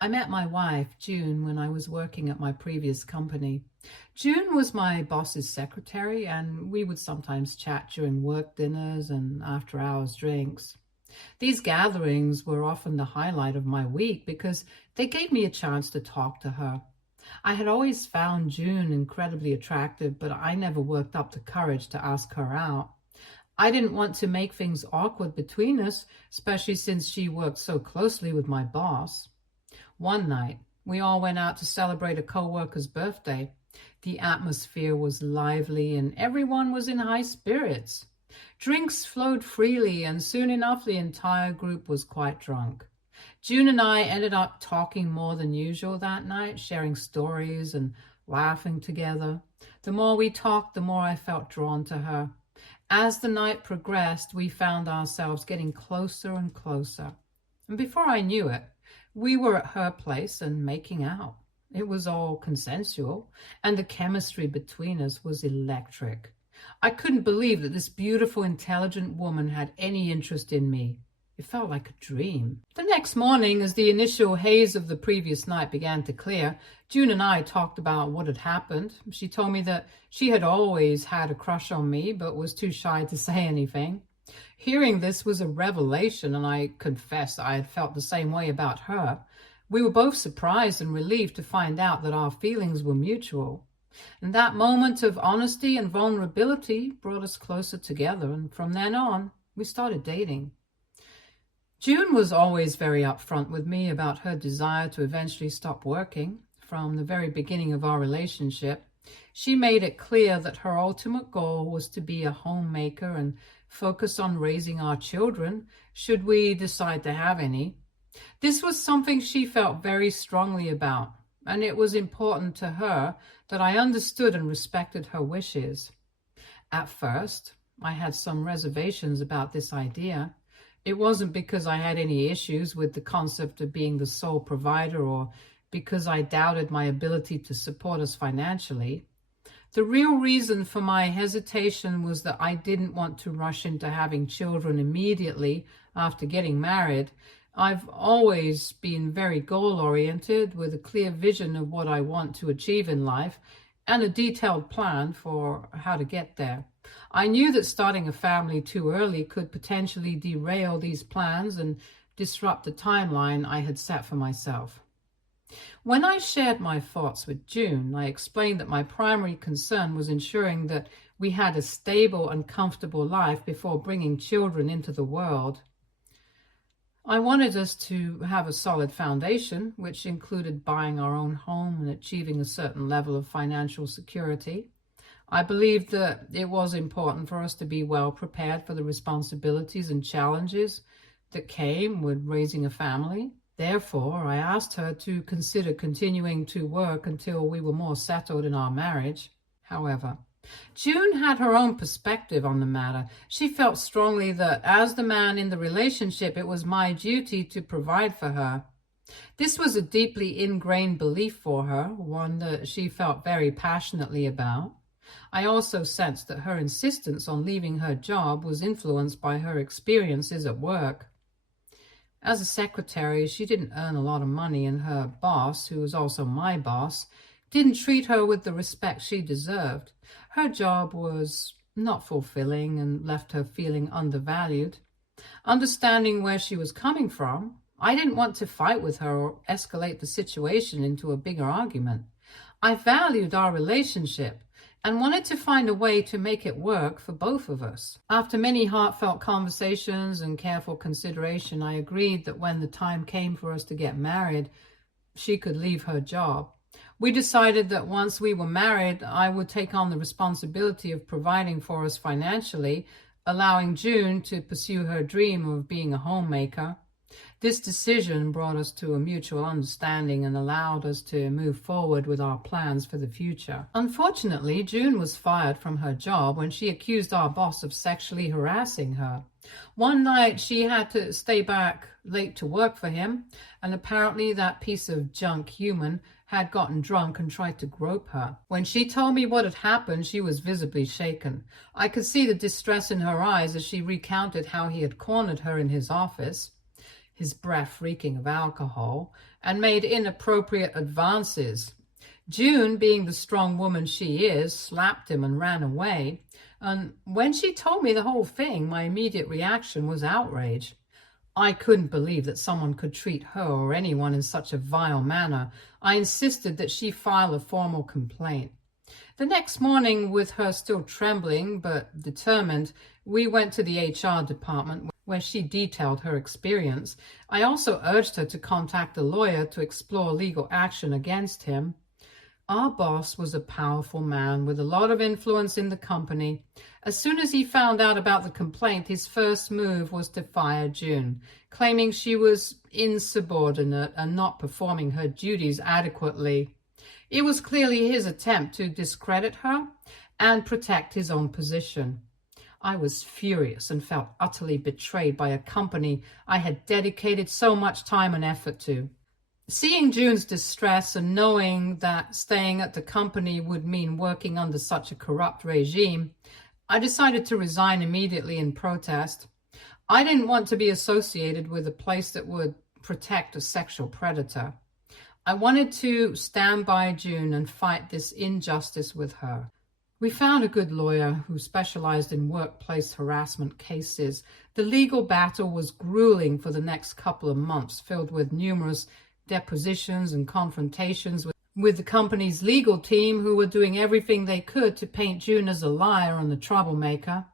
I met my wife, June, when I was working at my previous company. June was my boss's secretary, and we would sometimes chat during work dinners and after hours drinks. These gatherings were often the highlight of my week because they gave me a chance to talk to her. I had always found June incredibly attractive, but I never worked up the courage to ask her out. I didn't want to make things awkward between us, especially since she worked so closely with my boss. One night, we all went out to celebrate a coworker's birthday. The atmosphere was lively and everyone was in high spirits. Drinks flowed freely, and soon enough the entire group was quite drunk. June and I ended up talking more than usual that night, sharing stories and laughing together. The more we talked, the more I felt drawn to her. As the night progressed, we found ourselves getting closer and closer. And before I knew it, we were at her place and making out. It was all consensual, and the chemistry between us was electric. I couldn't believe that this beautiful, intelligent woman had any interest in me. It felt like a dream. The next morning, as the initial haze of the previous night began to clear, June and I talked about what had happened. She told me that she had always had a crush on me, but was too shy to say anything. Hearing this was a revelation, and I confessed I had felt the same way about her. We were both surprised and relieved to find out that our feelings were mutual. And that moment of honesty and vulnerability brought us closer together, and from then on, we started dating. June was always very upfront with me about her desire to eventually stop working. From the very beginning of our relationship, she made it clear that her ultimate goal was to be a homemaker and focus on raising our children, should we decide to have any. This was something she felt very strongly about, and it was important to her that I understood and respected her wishes. At first, I had some reservations about this idea. It wasn't because I had any issues with the concept of being the sole provider or because I doubted my ability to support us financially. The real reason for my hesitation was that I didn't want to rush into having children immediately after getting married. I've always been very goal-oriented, with a clear vision of what I want to achieve in life and a detailed plan for how to get there. I knew that starting a family too early could potentially derail these plans and disrupt the timeline I had set for myself. When I shared my thoughts with June, I explained that my primary concern was ensuring that we had a stable and comfortable life before bringing children into the world. I wanted us to have a solid foundation, which included buying our own home and achieving a certain level of financial security. I believed that it was important for us to be well prepared for the responsibilities and challenges that came with raising a family. Therefore, I asked her to consider continuing to work until we were more settled in our marriage. However, June had her own perspective on the matter. She felt strongly that as the man in the relationship, it was my duty to provide for her. This was a deeply ingrained belief for her, one that she felt very passionately about. I also sensed that her insistence on leaving her job was influenced by her experiences at work. As a secretary, she didn't earn a lot of money, and her boss, who was also my boss, didn't treat her with the respect she deserved. Her job was not fulfilling and left her feeling undervalued. Understanding where she was coming from, I didn't want to fight with her or escalate the situation into a bigger argument. I valued our relationship and wanted to find a way to make it work for both of us. After many heartfelt conversations and careful consideration, I agreed that when the time came for us to get married, she could leave her job. We decided that once we were married, I would take on the responsibility of providing for us financially, allowing June to pursue her dream of being a homemaker. This decision brought us to a mutual understanding and allowed us to move forward with our plans for the future. Unfortunately, June was fired from her job when she accused our boss of sexually harassing her. One night, she had to stay back late to work for him, and apparently that piece of junk human had gotten drunk and tried to grope her. When she told me what had happened, she was visibly shaken. I could see the distress in her eyes as she recounted how he had cornered her in his office. his breath reeking of alcohol, and made inappropriate advances. June, being the strong woman she is, slapped him and ran away. And when she told me the whole thing, my immediate reaction was outrage. I couldn't believe that someone could treat her or anyone in such a vile manner. I insisted that she file a formal complaint. The next morning, with her still trembling but determined, we went to the HR department where she detailed her experience. I also urged her to contact a lawyer to explore legal action against him. Our boss was a powerful man with a lot of influence in the company. As soon as he found out about the complaint, his first move was to fire June, claiming she was insubordinate and not performing her duties adequately. It was clearly his attempt to discredit her and protect his own position. I was furious and felt utterly betrayed by a company I had dedicated so much time and effort to. Seeing June's distress and knowing that staying at the company would mean working under such a corrupt regime, I decided to resign immediately in protest. I didn't want to be associated with a place that would protect a sexual predator. I wanted to stand by June and fight this injustice with her. We found a good lawyer who specialized in workplace harassment cases. The legal battle was grueling for the next couple of months, filled with numerous depositions and confrontations with the company's legal team, who were doing everything they could to paint June as a liar and the troublemaker.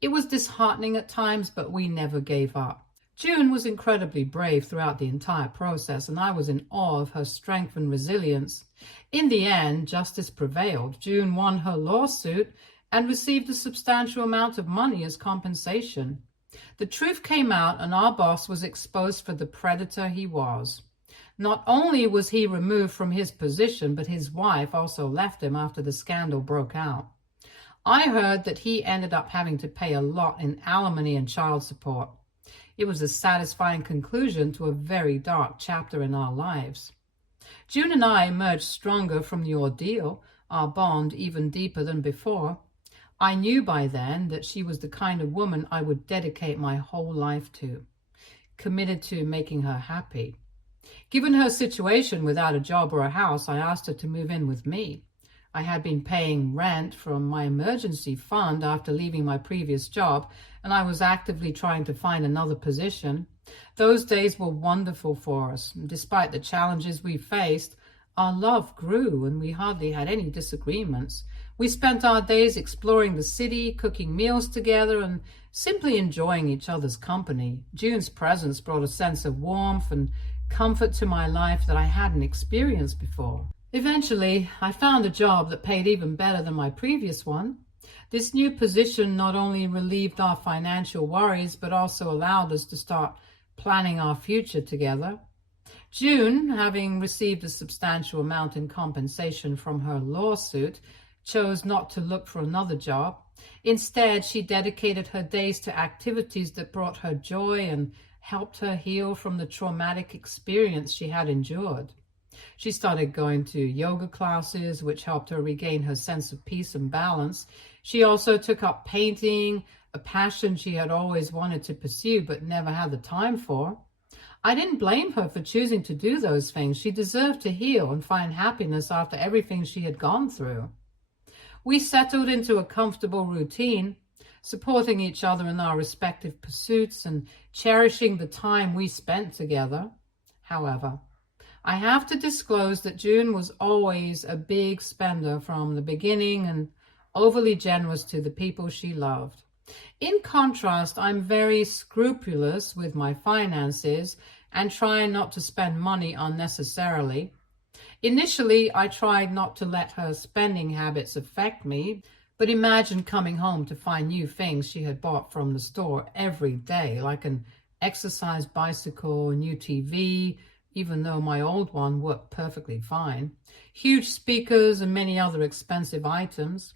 It was disheartening at times, but we never gave up. June was incredibly brave throughout the entire process, and I was in awe of her strength and resilience. In the end, justice prevailed. June won her lawsuit and received a substantial amount of money as compensation. The truth came out, and our boss was exposed for the predator he was. Not only was he removed from his position, but his wife also left him after the scandal broke out. I heard that he ended up having to pay a lot in alimony and child support. It was a satisfying conclusion to a very dark chapter in our lives. June and I emerged stronger from the ordeal, our bond even deeper than before. I knew by then that she was the kind of woman I would dedicate my whole life to, committed to making her happy. Given her situation without a job or a house, I asked her to move in with me. I had been paying rent from my emergency fund after leaving my previous job, and I was actively trying to find another position. Those days were wonderful for us. Despite the challenges we faced, our love grew and we hardly had any disagreements. We spent our days exploring the city, cooking meals together, and simply enjoying each other's company. June's presence brought a sense of warmth and comfort to my life that I hadn't experienced before. Eventually, I found a job that paid even better than my previous one. This new position not only relieved our financial worries, but also allowed us to start planning our future together. June, having received a substantial amount in compensation from her lawsuit, chose not to look for another job. Instead, she dedicated her days to activities that brought her joy and helped her heal from the traumatic experience she had endured. She started going to yoga classes, which helped her regain her sense of peace and balance. She also took up painting, a passion she had always wanted to pursue but never had the time for. I didn't blame her for choosing to do those things. She deserved to heal and find happiness after everything she had gone through. We settled into a comfortable routine, supporting each other in our respective pursuits and cherishing the time we spent together. However, I have to disclose that June was always a big spender from the beginning and overly generous to the people she loved. In contrast, I'm very scrupulous with my finances and try not to spend money unnecessarily. Initially, I tried not to let her spending habits affect me, but imagine coming home to find new things she had bought from the store every day, like an exercise bicycle, a new TV, even though my old one worked perfectly fine, huge speakers, and many other expensive items.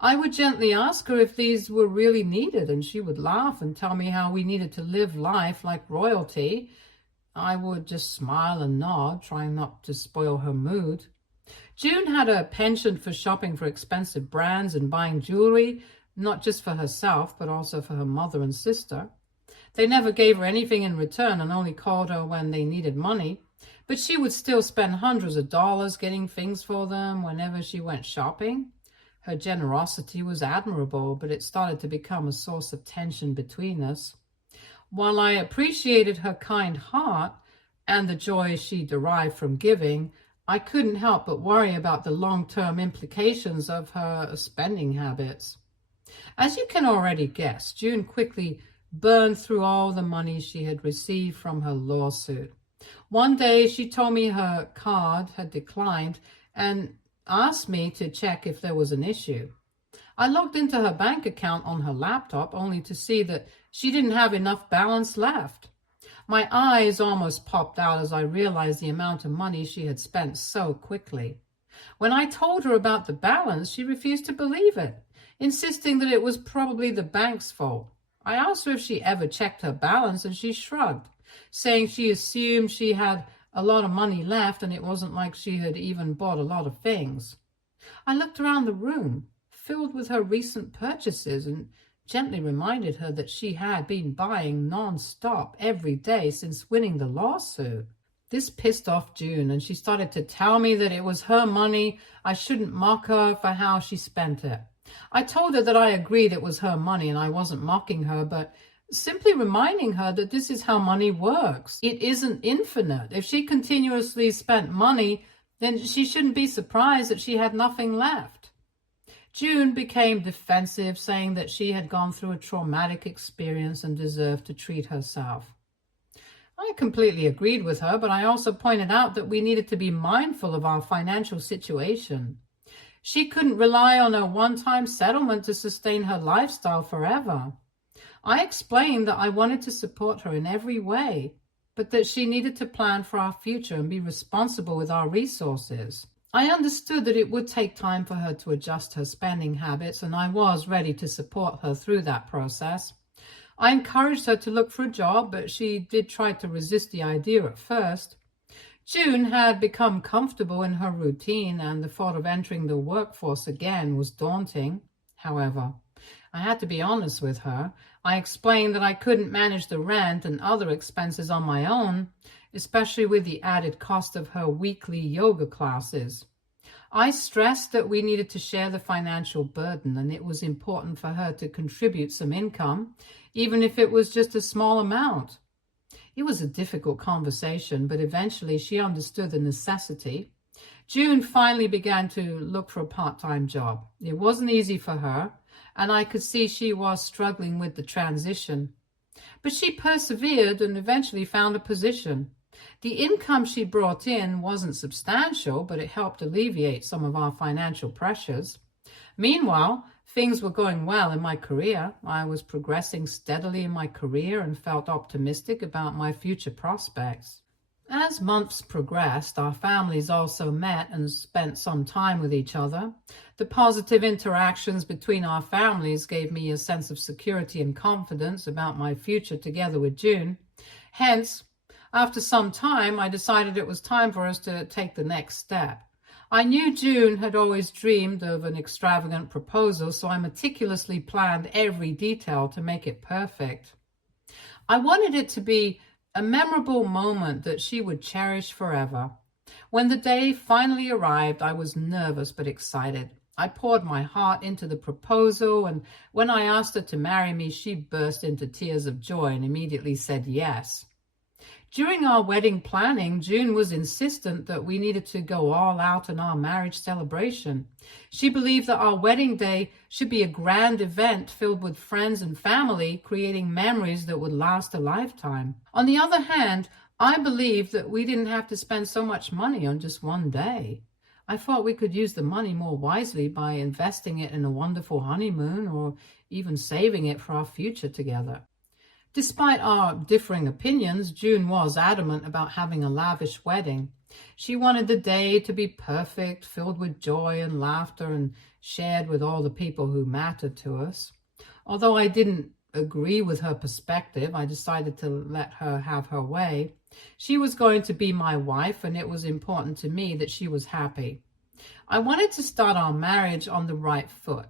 I would gently ask her if these were really needed, and she would laugh and tell me how we needed to live life like royalty. I would just smile and nod, trying not to spoil her mood. June had a penchant for shopping for expensive brands and buying jewelry, not just for herself, but also for her mother and sister. They never gave her anything in return and only called her when they needed money. But she would still spend hundreds of dollars getting things for them whenever she went shopping. Her generosity was admirable, but it started to become a source of tension between us. While I appreciated her kind heart and the joy she derived from giving, I couldn't help but worry about the long-term implications of her spending habits. As you can already guess, June quickly burned through all the money she had received from her lawsuit. One day she told me her card had declined and asked me to check if there was an issue. I logged into her bank account on her laptop only to see that she didn't have enough balance left. My eyes almost popped out as I realized the amount of money she had spent so quickly. When I told her about the balance, she refused to believe it, insisting that it was probably the bank's fault. I asked her if she ever checked her balance, and she shrugged, saying she assumed she had a lot of money left and it wasn't like she had even bought a lot of things. I looked around the room, filled with her recent purchases, and gently reminded her that she had been buying non-stop every day since winning the lawsuit. This pissed off June, and she started to tell me that it was her money. I shouldn't mock her for how she spent it. I told her that I agreed it was her money and I wasn't mocking her, but simply reminding her that this is how money works. It isn't infinite. If she continuously spent money, then she shouldn't be surprised that she had nothing left. June became defensive, saying that she had gone through a traumatic experience and deserved to treat herself. I completely agreed with her, but I also pointed out that we needed to be mindful of our financial situation. She couldn't rely on a one-time settlement to sustain her lifestyle forever. I explained that I wanted to support her in every way, but that she needed to plan for our future and be responsible with our resources. I understood that it would take time for her to adjust her spending habits, and I was ready to support her through that process. I encouraged her to look for a job, but she did try to resist the idea at first. June had become comfortable in her routine, and the thought of entering the workforce again was daunting. However, I had to be honest with her. I explained that I couldn't manage the rent and other expenses on my own, especially with the added cost of her weekly yoga classes. I stressed that we needed to share the financial burden, and it was important for her to contribute some income, even if it was just a small amount. It was a difficult conversation, but eventually she understood the necessity. June finally began to look for a part-time job. It wasn't easy for her, and I could see she was struggling with the transition. But she persevered and eventually found a position. The income she brought in wasn't substantial, but it helped alleviate some of our financial pressures. Meanwhile, things were going well in my career. I was progressing steadily in my career and felt optimistic about my future prospects. As months progressed, our families also met and spent some time with each other. The positive interactions between our families gave me a sense of security and confidence about my future together with June. Hence, after some time, I decided it was time for us to take the next step. I knew June had always dreamed of an extravagant proposal, so I meticulously planned every detail to make it perfect. I wanted it to be a memorable moment that she would cherish forever. When the day finally arrived, I was nervous but excited. I poured my heart into the proposal, and when I asked her to marry me, she burst into tears of joy and immediately said yes. During our wedding planning, June was insistent that we needed to go all out in our marriage celebration. She believed that our wedding day should be a grand event filled with friends and family, creating memories that would last a lifetime. On the other hand, I believed that we didn't have to spend so much money on just one day. I thought we could use the money more wisely by investing it in a wonderful honeymoon or even saving it for our future together. Despite our differing opinions, June was adamant about having a lavish wedding. She wanted the day to be perfect, filled with joy and laughter, and shared with all the people who mattered to us. Although I didn't agree with her perspective, I decided to let her have her way. She was going to be my wife, and it was important to me that she was happy. I wanted to start our marriage on the right foot.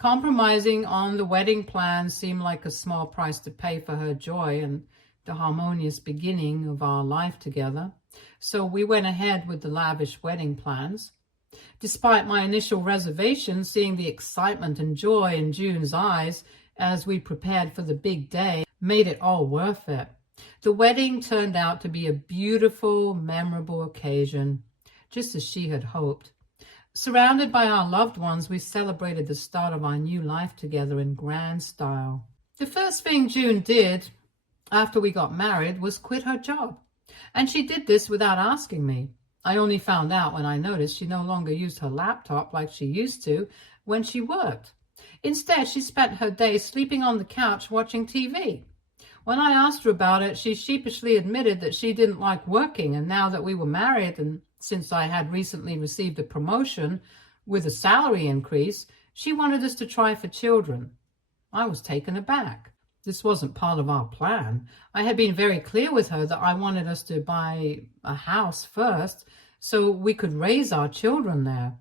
Compromising on the wedding plan seemed like a small price to pay for her joy and the harmonious beginning of our life together. So we went ahead with the lavish wedding plans. Despite my initial reservation, seeing the excitement and joy in June's eyes as we prepared for the big day made it all worth it. The wedding turned out to be a beautiful, memorable occasion, just as she had hoped. Surrounded by our loved ones, we celebrated the start of our new life together in grand style. The first thing June did after we got married was quit her job. And she did this without asking me. I only found out when I noticed she no longer used her laptop like she used to when she worked. Instead, she spent her day sleeping on the couch watching TV. When I asked her about it, she sheepishly admitted that she didn't like working, and now that we were married, and since I had recently received a promotion with a salary increase, she wanted us to try for children. I was taken aback. This wasn't part of our plan. I had been very clear with her that I wanted us to buy a house first so we could raise our children there.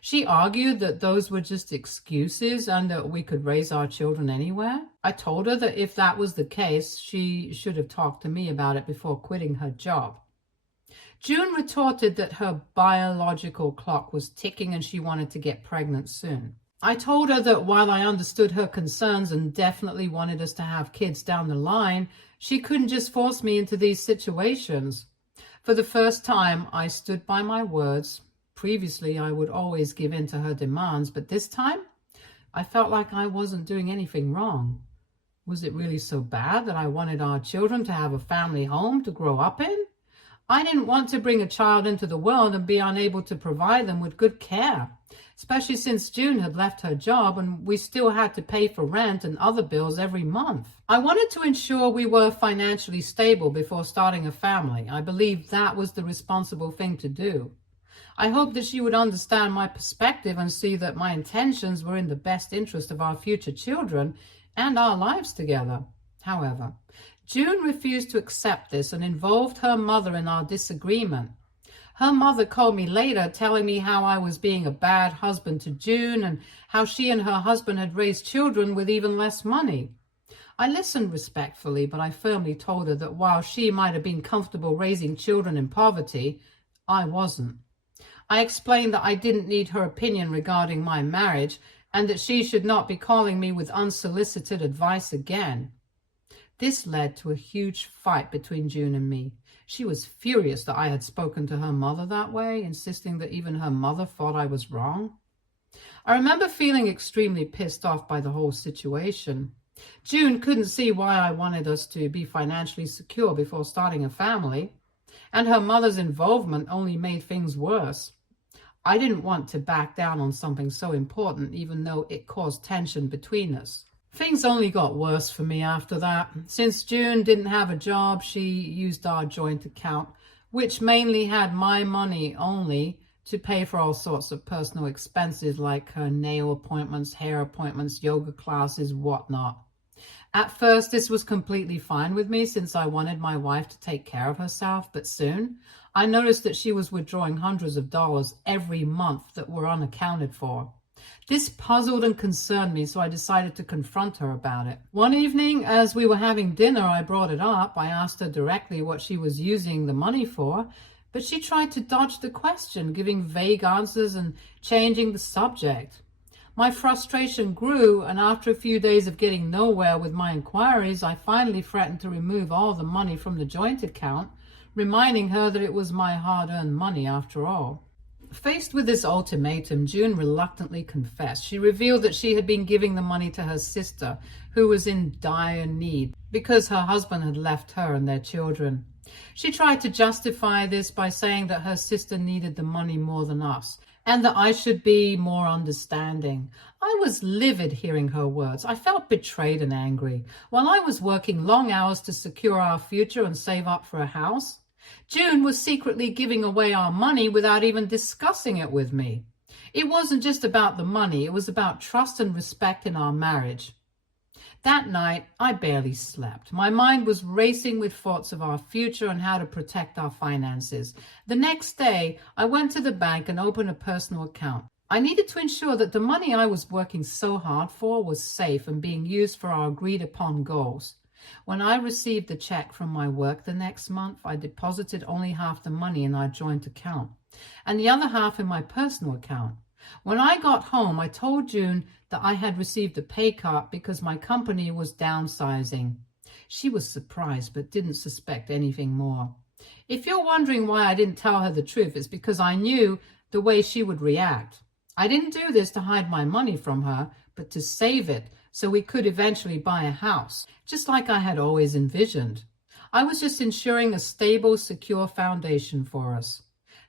She argued that those were just excuses and that we could raise our children anywhere. I told her that if that was the case, she should have talked to me about it before quitting her job. June retorted that her biological clock was ticking and she wanted to get pregnant soon. I told her that while I understood her concerns and definitely wanted us to have kids down the line, she couldn't just force me into these situations. For the first time, I stood by my words. Previously, I would always give in to her demands, but this time, I felt like I wasn't doing anything wrong. Was it really so bad that I wanted our children to have a family home to grow up in? I didn't want to bring a child into the world and be unable to provide them with good care, especially since June had left her job and we still had to pay for rent and other bills every month. I wanted to ensure we were financially stable before starting a family. I believed that was the responsible thing to do. I hoped that she would understand my perspective and see that my intentions were in the best interest of our future children and our lives together. However, June refused to accept this and involved her mother in our disagreement. Her mother called me later telling me how I was being a bad husband to June and how she and her husband had raised children with even less money. I listened respectfully, but I firmly told her that while she might have been comfortable raising children in poverty, I wasn't. I explained that I didn't need her opinion regarding my marriage and that she should not be calling me with unsolicited advice again. This led to a huge fight between June and me. She was furious that I had spoken to her mother that way, insisting that even her mother thought I was wrong. I remember feeling extremely pissed off by the whole situation. June couldn't see why I wanted us to be financially secure before starting a family, and her mother's involvement only made things worse. I didn't want to back down on something so important, even though it caused tension between us. Things only got worse for me after that. Since June didn't have a job, she used our joint account, which mainly had my money only, to pay for all sorts of personal expenses like her nail appointments, hair appointments, yoga classes, whatnot. At first, this was completely fine with me since I wanted my wife to take care of herself, but soon I noticed that she was withdrawing hundreds of dollars every month that were unaccounted for. This puzzled and concerned me, so I decided to confront her about it. One evening, as we were having dinner, I brought it up. I asked her directly what she was using the money for, but she tried to dodge the question, giving vague answers and changing the subject. My frustration grew, and after a few days of getting nowhere with my inquiries, I finally threatened to remove all the money from the joint account, reminding her that it was my hard-earned money after all. Faced with this ultimatum, June reluctantly confessed. She revealed that she had been giving the money to her sister, who was in dire need, because her husband had left her and their children. She tried to justify this by saying that her sister needed the money more than us, and that I should be more understanding. I was livid hearing her words. I felt betrayed and angry. While I was working long hours to secure our future and save up for a house, June was secretly giving away our money without even discussing it with me. It wasn't just about the money, it was about trust and respect in our marriage. That night, I barely slept. My mind was racing with thoughts of our future and how to protect our finances. The next day, I went to the bank and opened a personal account. I needed to ensure that the money I was working so hard for was safe and being used for our agreed upon goals. When I received the check from my work the next month, I deposited only half the money in our joint account and the other half in my personal account. When I got home, I told June that I had received a pay cut because my company was downsizing. She was surprised but didn't suspect anything more. If you're wondering why I didn't tell her the truth, it's because I knew the way she would react. I didn't do this to hide my money from her, but to save it so we could eventually buy a house, just like I had always envisioned. I was just ensuring a stable, secure foundation for us.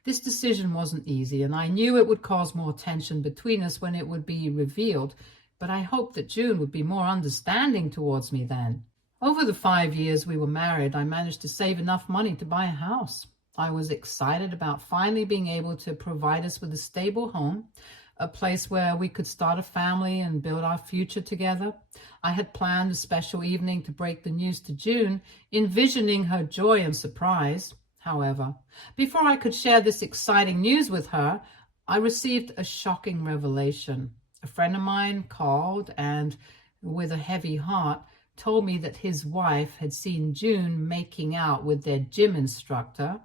This decision wasn't easy, and I knew it would cause more tension between us when it would be revealed, but I hoped that June would be more understanding towards me then. Over the 5 years we were married, I managed to save enough money to buy a house. I was excited about finally being able to provide us with a stable home, a place where we could start a family and build our future together. I had planned a special evening to break the news to June, envisioning her joy and surprise. However, before I could share this exciting news with her, I received a shocking revelation. A friend of mine called and, with a heavy heart, told me that his wife had seen June making out with their gym instructor.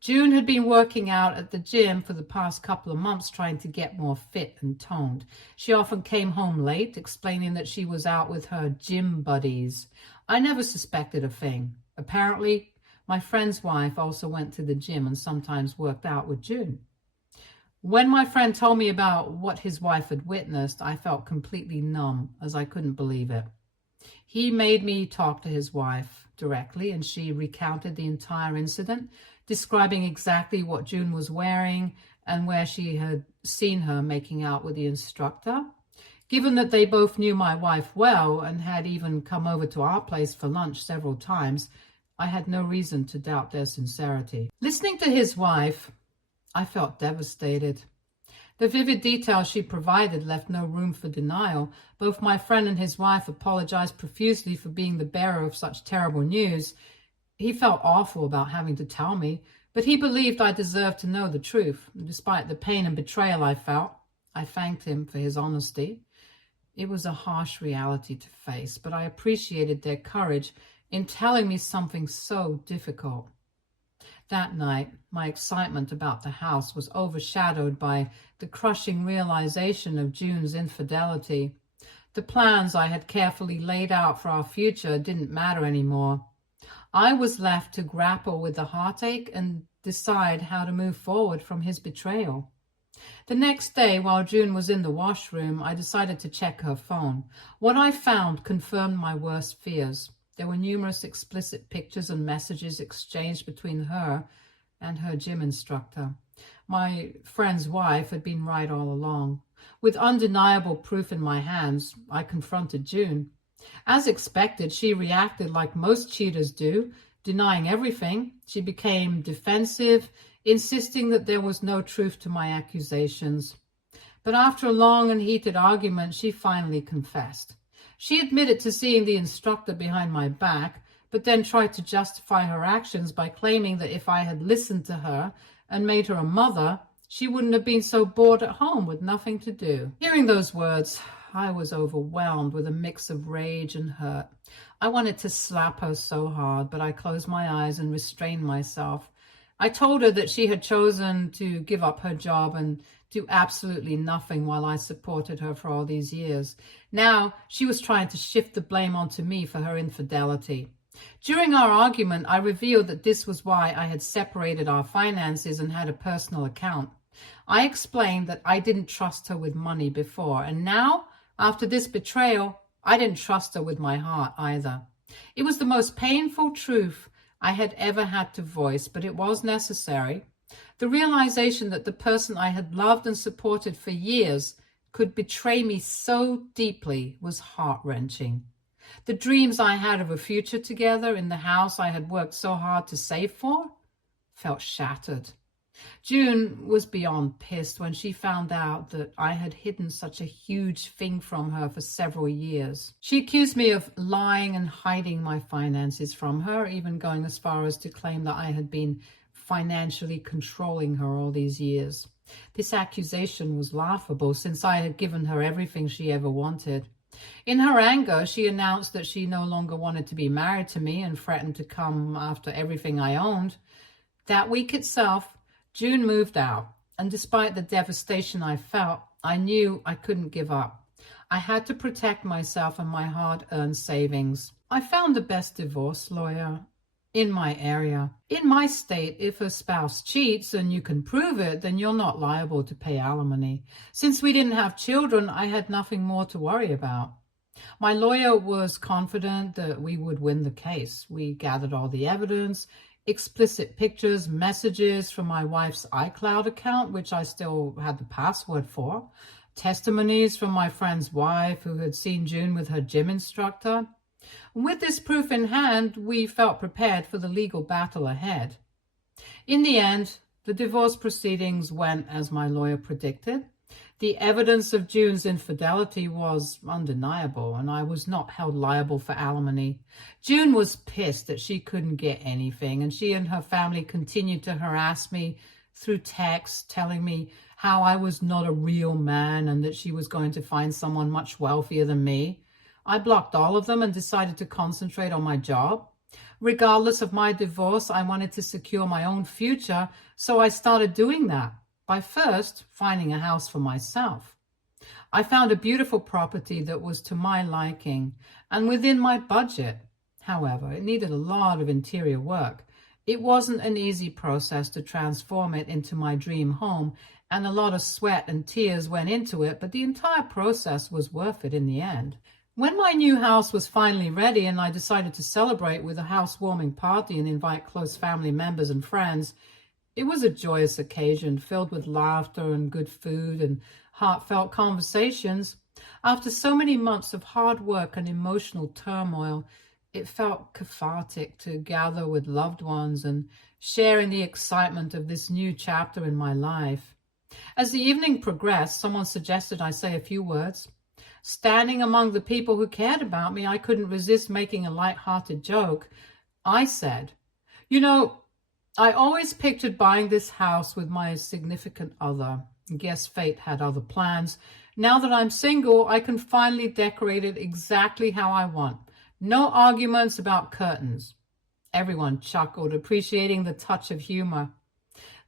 June had been working out at the gym for the past couple of months trying to get more fit and toned. She often came home late, explaining that she was out with her gym buddies. I never suspected a thing. Apparently, my friend's wife also went to the gym and sometimes worked out with June. When my friend told me about what his wife had witnessed, I felt completely numb, as I couldn't believe it. He made me talk to his wife directly, and she recounted the entire incident, describing exactly what June was wearing and where she had seen her making out with the instructor. Given that they both knew my wife well and had even come over to our place for lunch several times, I had no reason to doubt their sincerity. Listening to his wife, I felt devastated. The vivid details she provided left no room for denial. Both my friend and his wife apologized profusely for being the bearer of such terrible news. He felt awful about having to tell me, but he believed I deserved to know the truth. Despite the pain and betrayal I felt, I thanked him for his honesty. It was a harsh reality to face, but I appreciated their courage in telling me something so difficult. That night, my excitement about the house was overshadowed by the crushing realization of June's infidelity. The plans I had carefully laid out for our future didn't matter anymore. I was left to grapple with the heartache and decide how to move forward from his betrayal. The next day, while June was in the washroom, I decided to check her phone. What I found confirmed my worst fears. There were numerous explicit pictures and messages exchanged between her and her gym instructor. My friend's wife had been right all along. With undeniable proof in my hands, I confronted June. As expected, she reacted like most cheaters do, denying everything. She became defensive, insisting that there was no truth to my accusations. But after a long and heated argument, she finally confessed. She admitted to seeing the instructor behind my back, but then tried to justify her actions by claiming that if I had listened to her and made her a mother, she wouldn't have been so bored at home with nothing to do. Hearing those words, I was overwhelmed with a mix of rage and hurt. I wanted to slap her so hard, but I closed my eyes and restrained myself. I told her that she had chosen to give up her job and do absolutely nothing while I supported her for all these years. Now she was trying to shift the blame onto me for her infidelity. During our argument, I revealed that this was why I had separated our finances and had a personal account. I explained that I didn't trust her with money before, and now, after this betrayal, I didn't trust her with my heart either. It was the most painful truth I had ever had to voice, but it was necessary. The realization that the person I had loved and supported for years could betray me so deeply was heart-wrenching. The dreams I had of a future together in the house I had worked so hard to save for felt shattered. June was beyond pissed when she found out that I had hidden such a huge thing from her for several years. She accused me of lying and hiding my finances from her, even going as far as to claim that I had been financially controlling her all these years. This accusation was laughable since I had given her everything she ever wanted. In her anger, she announced that she no longer wanted to be married to me and threatened to come after everything I owned. That week itself, June moved out, and despite the devastation I felt, I knew I couldn't give up. I had to protect myself and my hard-earned savings. I found the best divorce lawyer in my area. In my state, if a spouse cheats and you can prove it, then you're not liable to pay alimony. Since we didn't have children, I had nothing more to worry about. My lawyer was confident that we would win the case. We gathered all the evidence, explicit pictures, messages from my wife's iCloud account, which I still had the password for, testimonies from my friend's wife who had seen June with her gym instructor. With this proof in hand, we felt prepared for the legal battle ahead. In the end, the divorce proceedings went as my lawyer predicted. The evidence of June's infidelity was undeniable, and I was not held liable for alimony. June was pissed that she couldn't get anything, and she and her family continued to harass me through text, telling me how I was not a real man and that she was going to find someone much wealthier than me. I blocked all of them and decided to concentrate on my job. Regardless of my divorce, I wanted to secure my own future, so I started doing that by first finding a house for myself. I found a beautiful property that was to my liking and within my budget. However, it needed a lot of interior work. It wasn't an easy process to transform it into my dream home, and a lot of sweat and tears went into it, but the entire process was worth it in the end. When my new house was finally ready and I decided to celebrate with a housewarming party and invite close family members and friends, it was a joyous occasion filled with laughter and good food and heartfelt conversations. After so many months of hard work and emotional turmoil, it felt cathartic to gather with loved ones and share in the excitement of this new chapter in my life. As the evening progressed, someone suggested I say a few words. Standing among the people who cared about me, I couldn't resist making a light-hearted joke. I said, I always pictured buying this house with my significant other. Guess fate had other plans. Now that I'm single, I can finally decorate it exactly how I want. No arguments about curtains. Everyone chuckled, appreciating the touch of humor.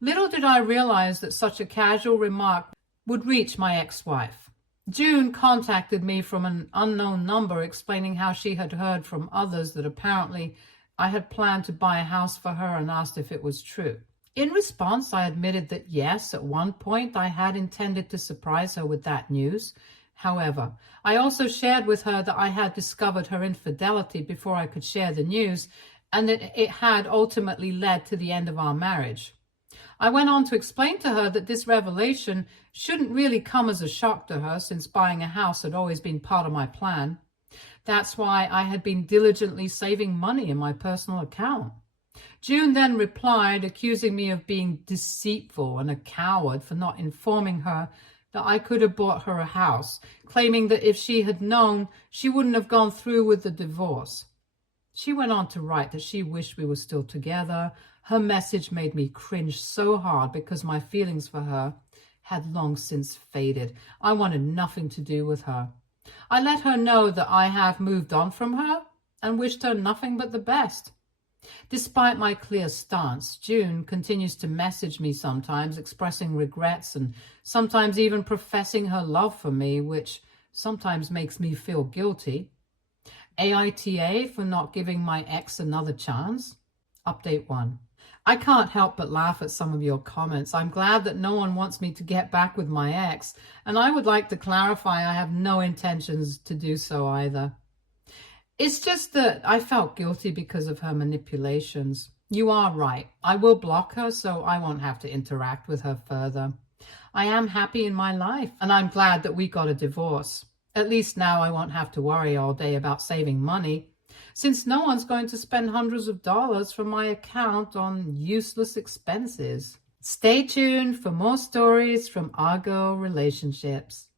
Little did I realize that such a casual remark would reach my ex-wife. June contacted me from an unknown number explaining how she had heard from others that apparently I had planned to buy a house for her and asked if it was true. In response, I admitted that yes, at one point I had intended to surprise her with that news. However, I also shared with her that I had discovered her infidelity before I could share the news and that it had ultimately led to the end of our marriage. I went on to explain to her that this revelation shouldn't really come as a shock to her since buying a house had always been part of my plan. That's why I had been diligently saving money in my personal account. June then replied, accusing me of being deceitful and a coward for not informing her that I could have bought her a house, claiming that if she had known, she wouldn't have gone through with the divorce. She went on to write that she wished we were still together. Her message made me cringe so hard because my feelings for her had long since faded. I wanted nothing to do with her. I let her know that I have moved on from her and wished her nothing but the best. Despite my clear stance, June continues to message me sometimes, expressing regrets and sometimes even professing her love for me, which sometimes makes me feel guilty. AITA for not giving my ex another chance. Update 1. I can't help but laugh at some of your comments. I'm glad that no one wants me to get back with my ex, and I would like to clarify I have no intentions to do so either. It's just that I felt guilty because of her manipulations. You are right. I will block her so I won't have to interact with her further. I am happy in my life, and I'm glad that we got a divorce. At least now I won't have to worry all day about saving money, since no one's going to spend hundreds of dollars from my account on useless expenses. Stay tuned for more stories from Argo Relationships.